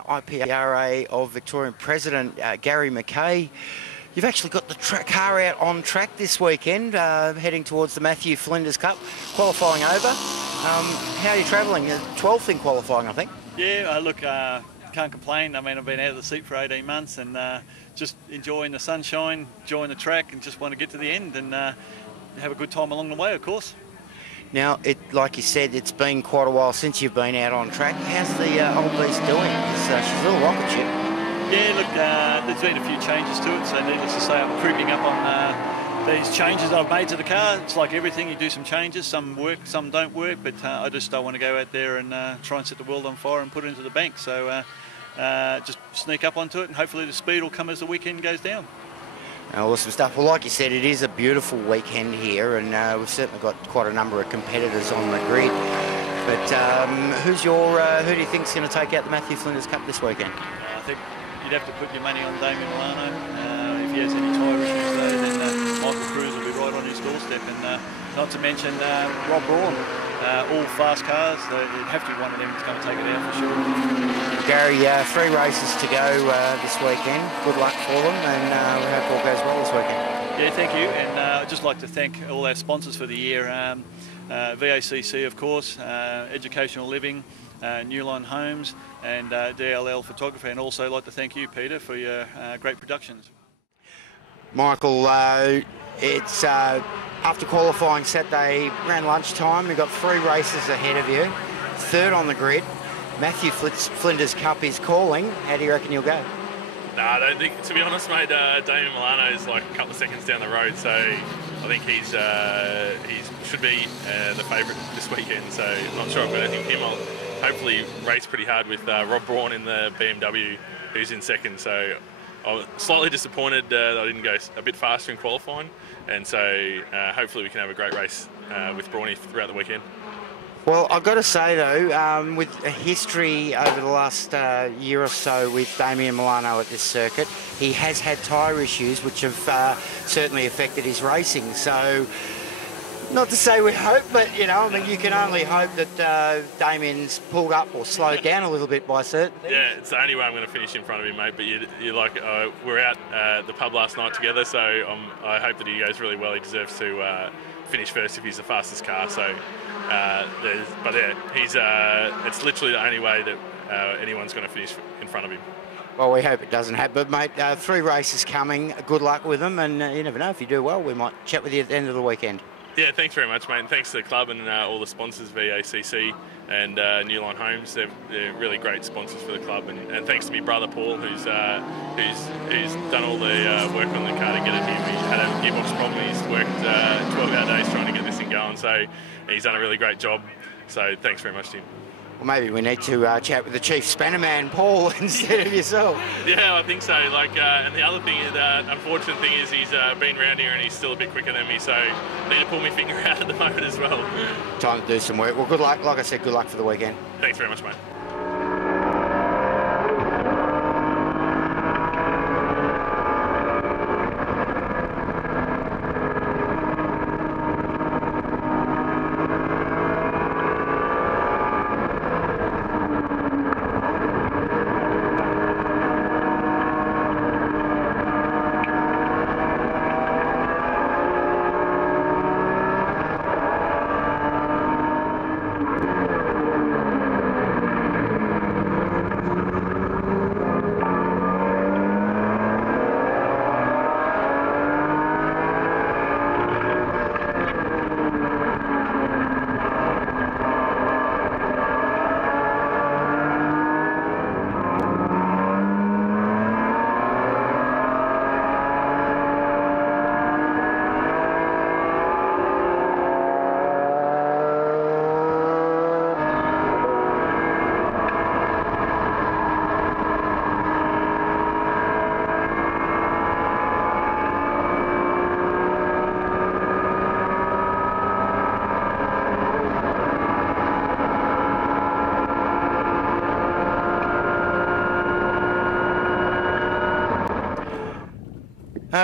IPRA of Victorian President Gary McKay. You've actually got the car out on track this weekend, heading towards the Mathew Flinders Cup, qualifying over. How are you travelling? 12th in qualifying, I think. Yeah, look, can't complain. I mean, I've been out of the seat for 18 months and just enjoying the sunshine, enjoying the track, and just want to get to the end and have a good time along the way, of course. Now, like you said, it's been quite a while since you've been out on track. How's the old beast doing? She's a little rocket ship. Yeah, look, there's been a few changes to it, so needless to say, I'm creeping up on these changes I've made to the car. It's like everything, you do some changes, some work, some don't work, but I just don't want to go out there and try and set the world on fire and put it into the bank. So just sneak up onto it, and hopefully the speed will come as the weekend goes down. Awesome stuff. Well, like you said, it is a beautiful weekend here, and we've certainly got quite a number of competitors on the grid. But who do you think's going to take out the Mathew Flinders Cup this weekend? I think you'd have to put your money on Damien Milano. If he has any tyre issues, though, then Michael Cruse will be right on his doorstep. And not to mention Rob Braun. All fast cars. It'd have to be one of them that's going to take it out for sure. Gary, 3 races to go this weekend. Good luck for them, and we hope all goes well this weekend. Yeah, thank you. And I'd just like to thank all our sponsors for the year. VACC, of course, Educational Living, Newline Homes, and DLL Photography. And also like to thank you, Peter, for your great productions. Michael, it's after qualifying Saturday around lunchtime. You've got 3 races ahead of you. 3rd on the grid. Mathew Flinders Cup is calling. How do you reckon you'll go? No, I don't think, to be honest, mate, Damien Milano is like a couple of seconds down the road, so I think he should be the favourite this weekend, so I'm not sure I've got anything him. I'll hopefully race pretty hard with Rob Braun in the BMW, who's in 2nd, so I'm slightly disappointed that I didn't go a bit faster in qualifying, and so hopefully we can have a great race with Brawny throughout the weekend. Well, I've got to say, though, with a history over the last year or so with Damien Milano at this circuit, he has had tyre issues which have certainly affected his racing. So, not to say we hope, but, you know, I mean, you can only hope that Damien's pulled up or slowed down a little bit by certain things. Yeah, it's the only way I'm going to finish in front of him, mate. But you're like, we're out at the pub last night together, so I hope that he goes really well. He deserves to finish first if he's the fastest car. So. But yeah, it's literally the only way that anyone's going to finish in front of him. Well, we hope it doesn't happen. But, mate, 3 races coming. Good luck with them. And you never know, if you do well, we might chat with you at the end of the weekend. Yeah, thanks very much, mate. And thanks to the club and all the sponsors, VACC and Newline Homes. They're really great sponsors for the club. And thanks to my brother, Paul, who's done all the work on the car to get it here. We had a gearbox problem. He's worked 12-hour days trying to get this thing going. So he's done a really great job. So thanks very much to him. Well, maybe we need to chat with the chief spanner man, Paul, instead of yourself. Yeah, I think so. And the other thing, the unfortunate thing is he's been around here and he's still a bit quicker than me, so I need to pull my finger out at the moment as well. Time to do some work. Well, good luck. Like I said, good luck for the weekend. Thanks very much, mate.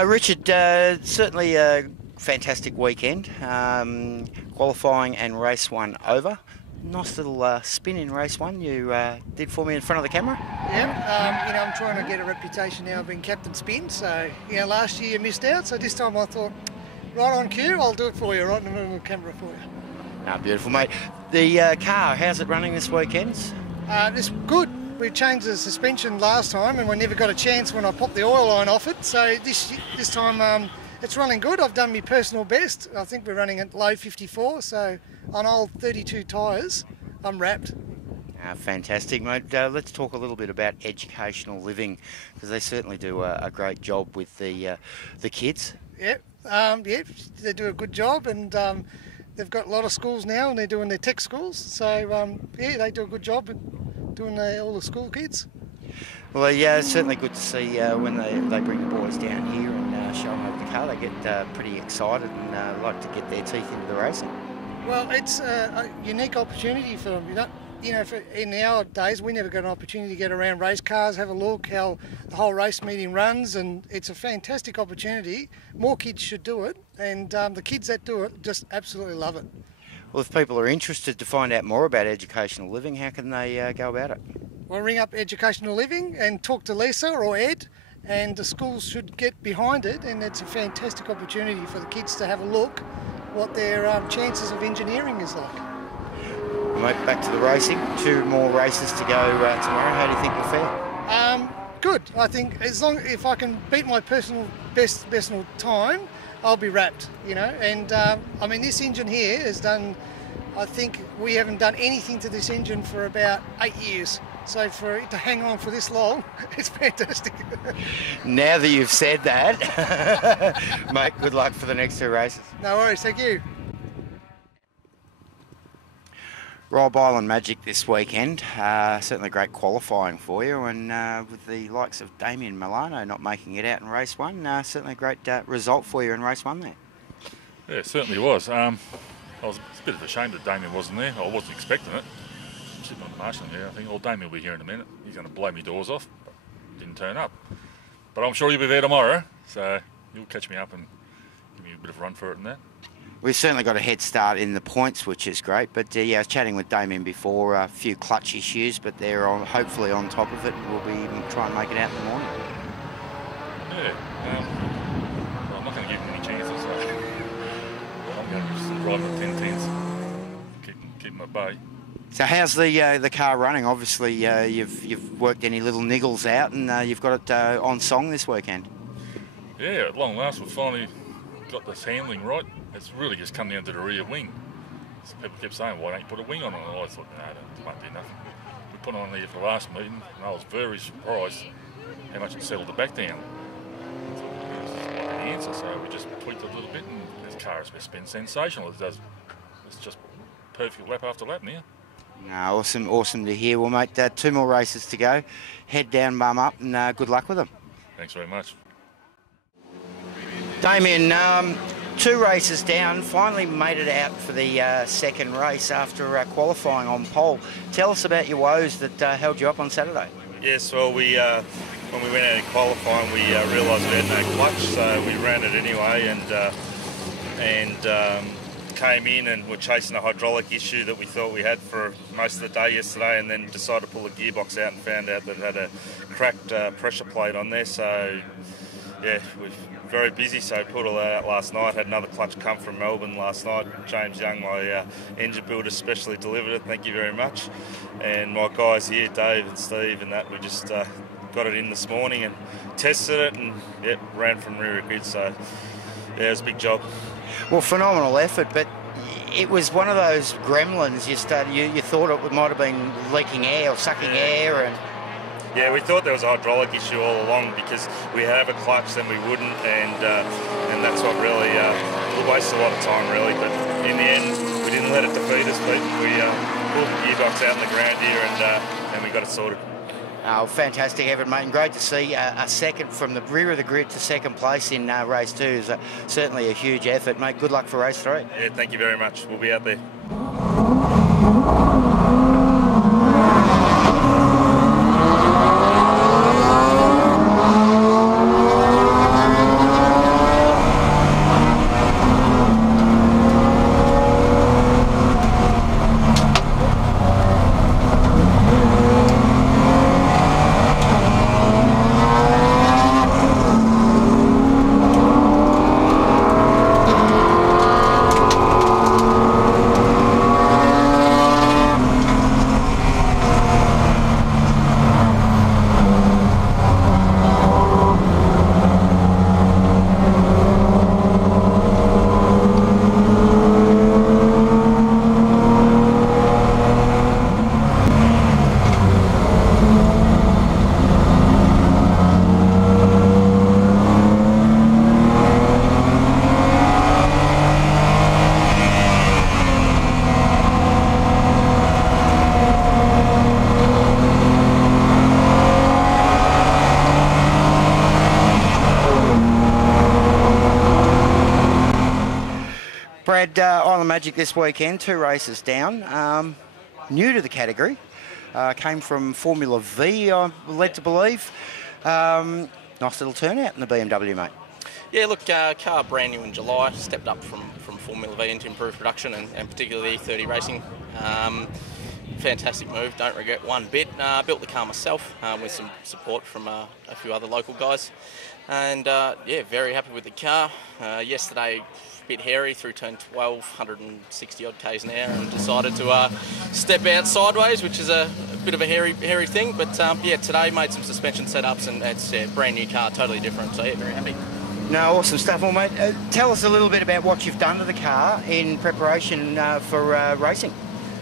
Richard, certainly a fantastic weekend. Qualifying and race 1 over. Nice little spin in race 1 you did for me in front of the camera. Yeah, you know, I'm trying to get a reputation now of being captain spin. So, you know, last year you missed out. So this time I thought, right on cue, I'll do it for you, right in the middle of the camera for you. Ah, beautiful, mate. The car, how's it running this weekend? It's good. We changed the suspension last time and we never got a chance when I popped the oil line off it. So this time it's running good. I've done my personal best. I think we're running at low 54, so on old 32 tyres, I'm wrapped. Fantastic, mate. Let's talk a little bit about educational living, because they certainly do a great job with the kids. Yep, they do a good job, and they've got a lot of schools now, and they're doing their tech schools. So yeah, they do a good job at doing all the school kids. Well, yeah, it's certainly good to see when they bring the boys down here and show them over the car. They get pretty excited and like to get their teeth into the racing. Well, it's a unique opportunity for them. You know, in our days, we never got an opportunity to get around race cars, have a look how the whole race meeting runs, and it's a fantastic opportunity. More kids should do it, and the kids that do it just absolutely love it. Well, if people are interested to find out more about educational living, how can they go about it? Well, ring up Educational Living and talk to Lisa or Ed, and the schools should get behind it, and it's a fantastic opportunity for the kids to have a look what their chances of engineering is like. Mate, back to the racing. 2 more races to go tomorrow. How do you think you'll fare? Good. I think if I can beat my personal personal time, I'll be wrapped. You know, and I mean, this engine here has done. I think we haven't done anything to this engine for about 8 years. So for it to hang on for this long, it's fantastic. Now that you've said that, mate, good luck for the next 2 races. No worries. Thank you. Rob Island Magic this weekend, certainly great qualifying for you, and with the likes of Damien Milano not making it out in race 1, certainly a great result for you in race 1 there. Yeah, it certainly was. I was a bit of a shame that Damien wasn't there. I wasn't expecting it. I'm sitting on the marshalling here, I think, Damien will be here in a minute. He's going to blow me doors off, but didn't turn up. But I'm sure he'll be there tomorrow, so he'll catch me up and give me a bit of a run for it and that. We've certainly got a head start in the points, which is great. But yeah, I was chatting with Damien before, a few clutch issues, but they're hopefully on top of it. We'll be trying to make it out in the morning. Yeah, well, I'm not going to give him any chances. So I'm going to just drive at 10-10s, keep him at bay. So how's the car running? Obviously, you've worked any little niggles out, and you've got it on song this weekend. Yeah, at long last, we've finally got this handling right. It's really just come down to the rear wing. So people kept saying, why don't you put a wing on it? And I thought, no, that won't do nothing. We put it on there for the last meeting, and I was very surprised how much it settled the back down. So it was like an answer, so we just tweaked it a little bit, and this car has been sensational. It's just perfect lap after lap now. No, awesome to hear. Well, mate, 2 more races to go. Head down, bum up, and good luck with them. Thanks very much. Damien, 2 races down, finally made it out for the second race after qualifying on pole. Tell us about your woes that held you up on Saturday. Yes, well, when we went out in qualifying, we realised we had no clutch, so we ran it anyway, and came in and were chasing a hydraulic issue that we thought we had for most of the day yesterday, and then decided to pull the gearbox out and found out that it had a cracked pressure plate on there. So yeah, we're very busy, so pulled all that out last night. Had another clutch come from Melbourne last night. James Young, my engine builder, specially delivered it. Thank you very much. And my guys here, Dave and Steve, and that, we just got it in this morning and tested it, and yeah, ran from rear grid. So yeah, it was a big job. Well, phenomenal effort, but it was one of those gremlins. You thought it might have been leaking air or sucking air, and yeah, we thought there was a hydraulic issue all along because we have a clutch, then we wouldn't, and that's what really we wasted a lot of time really. But in the end, we didn't let it defeat us. But we pulled the gearbox out in the ground here, and we got it sorted. Oh, fantastic effort, mate, and great to see a second from the rear of the grid to second place in race 2 is certainly a huge effort, mate. Good luck for race 3. Yeah, thank you very much. We'll be out there. Island Magic this weekend, 2 races down. New to the category. Came from Formula V, I'm led to believe. Nice little turnout in the BMW, mate. Yeah, look, car brand new in July, stepped up from Formula V into improved production and particularly E30 racing. Fantastic move, don't regret one bit. Built the car myself with some support from a few other local guys. And yeah, very happy with the car. Yesterday, a bit hairy through turn 12, 160 odd k's an hour, and decided to step out sideways, which is a bit of a hairy thing. But yeah, today made some suspension setups, and it's a brand new car, totally different. So yeah, very happy. No, awesome stuff. Well, mate, tell us a little bit about what you've done to the car in preparation for racing.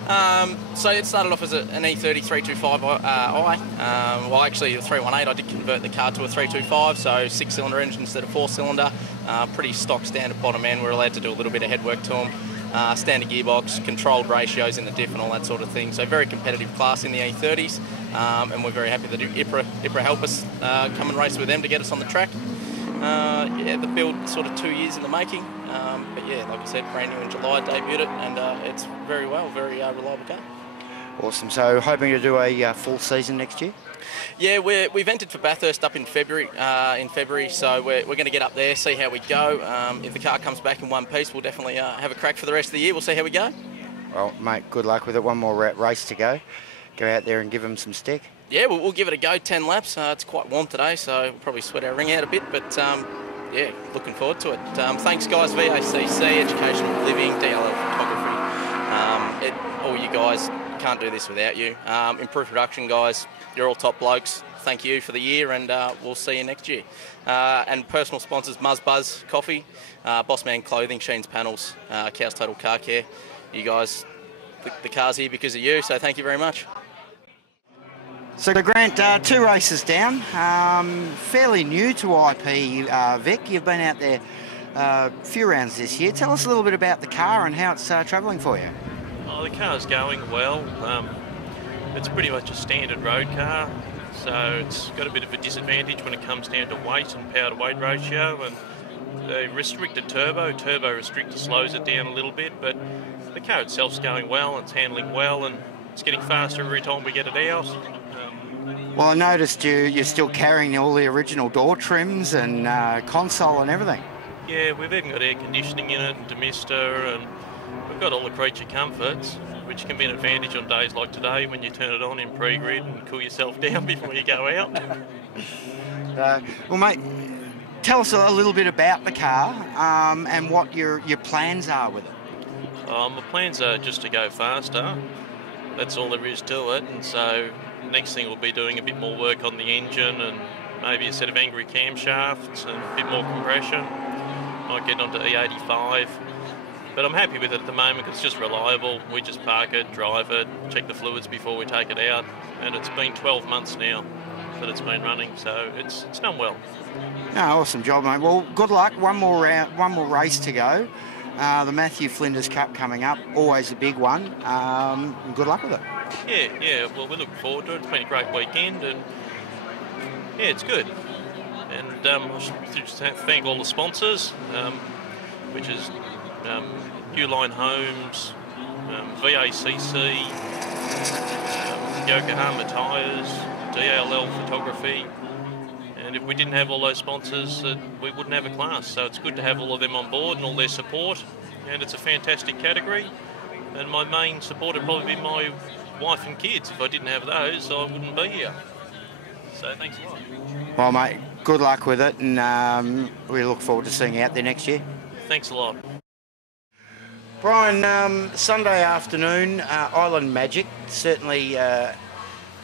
So it started off as an E30 325i. Well, actually, a 318. I did convert the car to a 325, so 6-cylinder engine instead of 4-cylinder. Pretty stock standard bottom end. We're allowed to do a little bit of headwork to them. Standard gearbox, controlled ratios in the diff and all that sort of thing. So very competitive class in the E30s, and we're very happy that IPRA help us come and race with them to get us on the track. Yeah, the build sort of 2 years in the making, but yeah, like I said, brand new in July, debuted it, and it's very reliable car. Awesome. So hoping to do a full season next year? Yeah, we've entered for Bathurst up in February, so we're going to get up there, see how we go. If the car comes back in one piece, we'll definitely have a crack for the rest of the year. We'll see how we go. Well, mate, good luck with it. One more race to go. Go out there and give them some stick. Yeah, we'll give it a go, 10 laps. It's quite warm today, so we'll probably sweat our ring out a bit, but yeah, looking forward to it. Thanks, guys, VACC, Educational Living, DLL Photography. All you guys, can't do this without you. Improved production, guys, you're all top blokes. Thank you for the year, and we'll see you next year. And personal sponsors, Buzz Coffee, Bossman Clothing, Sheen's Panels, Cows Total Car Care. You guys, the car's here because of you, so thank you very much. So Grant, 2 races down, fairly new to IP Vic. You've been out there a few rounds this year. Tell us a little bit about the car and how it's travelling for you. Oh, the car's going well. It's pretty much a standard road car, so it's got a bit of a disadvantage when it comes down to weight and power to weight ratio, and the restricted turbo restrictor slows it down a little bit, but the car itself's going well, it's handling well, and it's getting faster every time we get it out. Well, I noticed you're still carrying all the original door trims and console and everything. Yeah, we've even got air conditioning in it and demister, and we've got all the creature comforts, which can be an advantage on days like today when you turn it on in pre-grid and cool yourself down before you go out. Well, mate, tell us a little bit about the car and what your plans are with it. My plans are just to go faster. That's all there is to it, and so next thing we'll be doing a bit more work on the engine and maybe a set of angry camshafts and a bit more compression. Might get onto E85, but I'm happy with it at the moment because it's just reliable. We just park it, drive it, check the fluids before we take it out, and it's been 12 months now that it's been running, so it's done well. No, awesome job, mate. Well, good luck. One more race to go. The Mathew Flinders Cup coming up, always a big one. Good luck with it. Yeah, well, we're looking forward to it. It's been a great weekend, and yeah, it's good. And I should just thank all the sponsors, which is Uline Homes, VACC, Yokohama Tyres, DLL Photography. And if we didn't have all those sponsors, we wouldn't have a class. So it's good to have all of them on board and all their support. And it's a fantastic category. And my main support would probably be my wife and kids. If I didn't have those, I wouldn't be here. So thanks a lot. Well, mate, good luck with it, and we look forward to seeing you out there next year. Thanks a lot. Brian, Sunday afternoon, Island Magic, certainly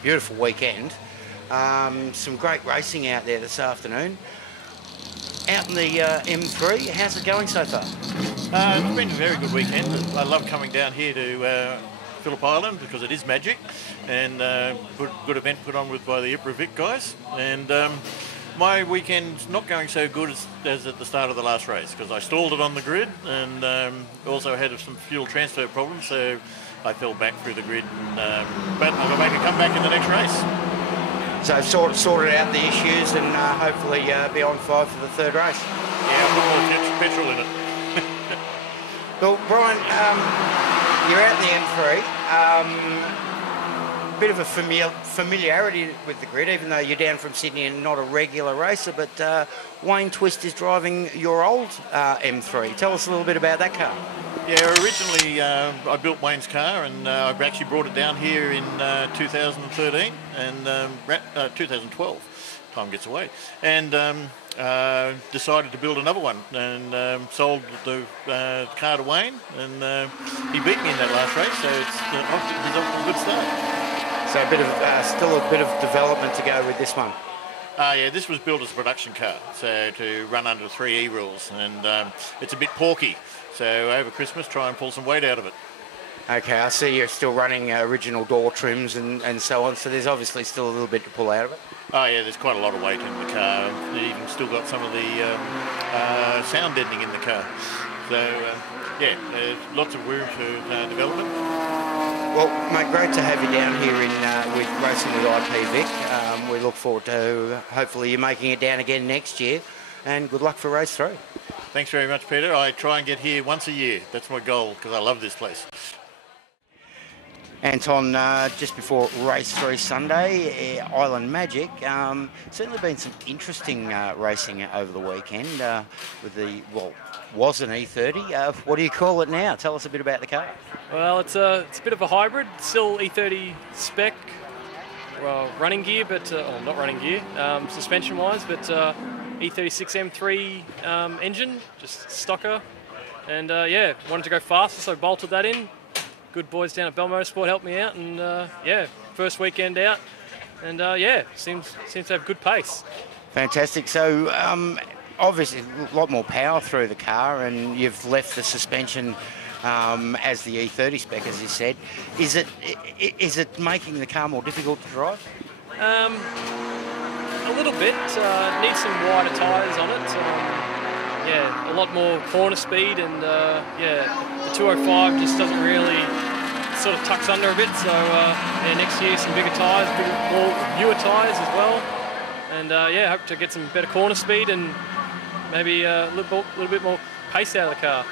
beautiful weekend. Some great racing out there this afternoon. Out in the M3, how's it going so far? It's been a very good weekend. I love coming down here to Phillip Island because it is magic, and good event put on by the IPRA of Vic guys. And my weekend's not going so good as at the start of the last race because I stalled it on the grid and also had some fuel transfer problems, so I fell back through the grid. But I'll make a comeback in the next race. So sorted out the issues and hopefully be on 5 for the third race. Yeah, I'll put more petrol in it. Well, Brian, you're out in the M3. Bit of a familiarity with the grid, even though you're down from Sydney and not a regular racer, but Wayne Twist is driving your old M3. Tell us a little bit about that car. Yeah, originally I built Wayne's car, and I actually brought it down here in 2013 and 2012. Time gets away. And decided to build another one, and sold the car to Wayne, and he beat me in that last race, so he's off to a good start. So a bit of still a bit of development to go with this one. Yeah, this was built as a production car, so to run under 3E rules, and it's a bit porky. So over Christmas, try and pull some weight out of it. Okay, I see you're still running original door trims and so on, so there's obviously still a little bit to pull out of it. Oh yeah, there's quite a lot of weight in the car. They even still got some of the sound deadening in the car. So yeah, there's lots of room for development. Well, mate, great to have you down here with racing with IP Vic. We look forward to hopefully you making it down again next year, and good luck for race 3. Thanks very much, Peter. I try and get here once a year. That's my goal, because I love this place. Anton, just before race 3 Sunday, Island Magic, certainly been some interesting racing over the weekend with the, well, was an E30. What do you call it now? Tell us a bit about the car. Well, it's a bit of a hybrid, still E30 spec, well, running gear, but not running gear, suspension-wise, but E36 M3 engine, just stocker, and yeah, wanted to go faster, so bolted that in. Good boys down at Bell Motorsport helped me out, and yeah, first weekend out, and yeah, seems to have good pace. Fantastic. So obviously a lot more power through the car, and you've left the suspension as the E30 spec, as you said. Is it making the car more difficult to drive? A little bit. Needs some wider tyres on it. Yeah, a lot more corner speed, and yeah, the 205 just doesn't really, sort of tucks under a bit. So yeah, next year some bigger tyres, more newer tyres as well, and yeah, hope to get some better corner speed and maybe a little bit more pace out of the car.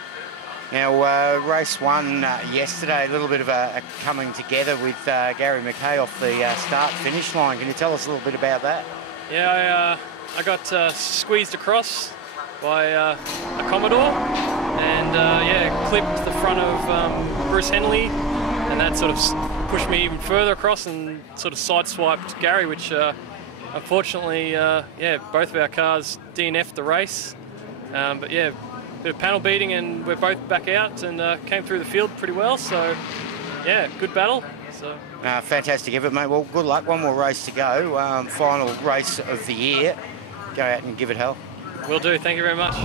Now, race 1 yesterday, a little bit of a coming together with Gary McKay off the start-finish line. Can you tell us a little bit about that? Yeah, I got squeezed across by a Commodore, and yeah, clipped the front of Bruce Henley, and that sort of pushed me even further across and sort of sideswiped Gary, which unfortunately, yeah, both of our cars DNF'd the race. But yeah, bit of panel beating, and we're both back out and came through the field pretty well. So yeah, good battle. So fantastic effort, mate. Well, good luck. One more race to go. Final race of the year. Go out and give it hell. Will do. Thank you very much.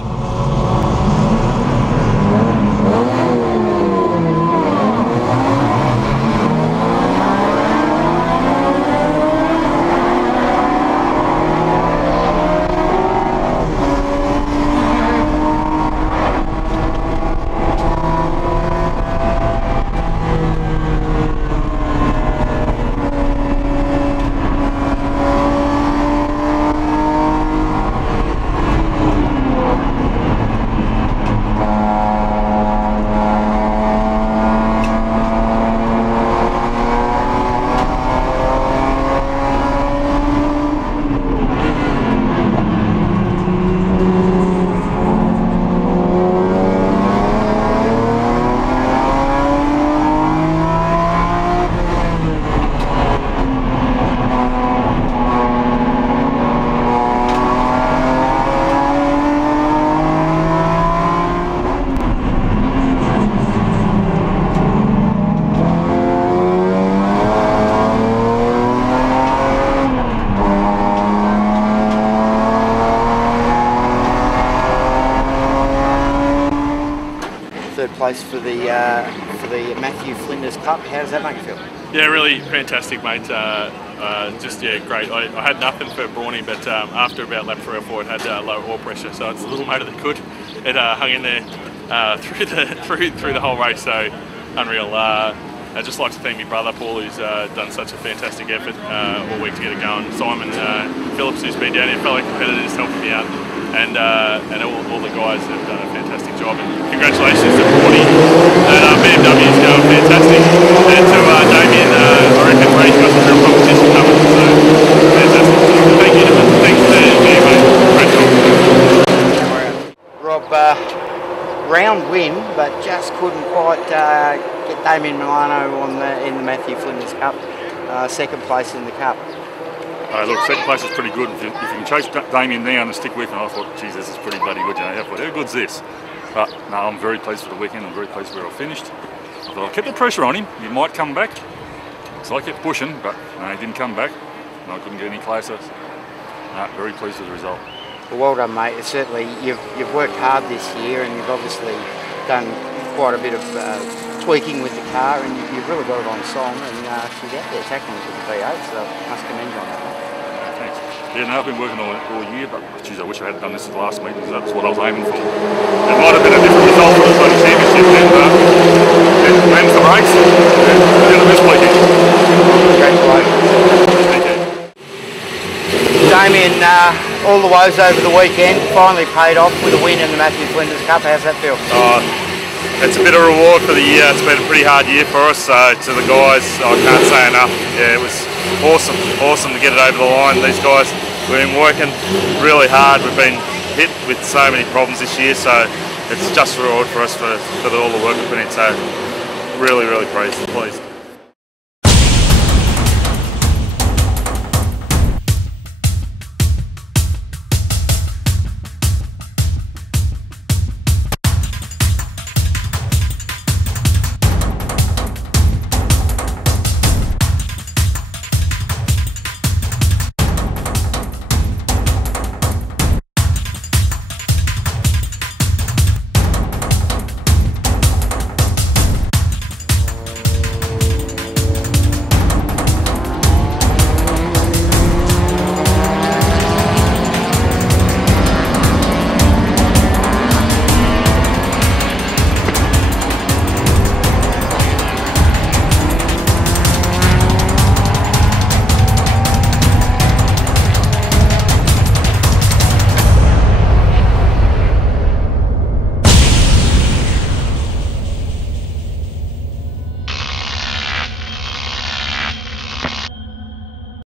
Place for the Mathew Flinders Cup. How does that make you feel? Yeah, really fantastic, mate. Just yeah, great. I had nothing for Brawny, but after about lap 3 or 4, it had low oil pressure, so it's a little motor that could. It hung in there through the whole race, so unreal. I'd just like to thank my brother Paul, who's done such a fantastic effort all week to get it going. Simon Phillips, who's been down here, fellow competitors, helping me out. and all the guys have done a fantastic job. And congratulations to Forty, that BMW's going fantastic, and to Damien, I reckon he's got some real competition coming, so fantastic. Thank you to him, thanks to you, mate. Great job. Rob, round win, but just couldn't quite get Damien Milano in the Mathew Flinders Cup. Second place in the Cup. Look, second place is pretty good. If you can chase Damien down and stick with him, I thought, geez, this is pretty bloody good. You know, how good's this? But no, I'm very pleased for the weekend. I'm very pleased where I finished. I thought I kept the pressure on him. He might come back. So I kept pushing, but no, he didn't come back. And I couldn't get any closer. Very pleased with the result. Well done, mate. It's certainly, you've worked hard this year, and you've obviously done quite a bit of tweaking with the car, and you've really got it on song, and she's out there tackling it with the V8, so must commend you on that. Thanks. Yeah, no, I've been working all year, but geez, I wish I had done this at the last meeting, because that's what I was aiming for. It might have been a different result for the bloody championship, and wins the race, and we're the best weekend. Congratulations. Thank you. Damien, all the woes over the weekend finally paid off with a win in the Mathew Flinders Cup. How's that feel? It's a bit of a reward for the year. It's been a pretty hard year for us, so to the guys, I can't say enough. Yeah, it was awesome to get it over the line. These guys, we've been working really hard. We've been hit with so many problems this year, so it's just a reward for us for all the work we've put in. So really pleased.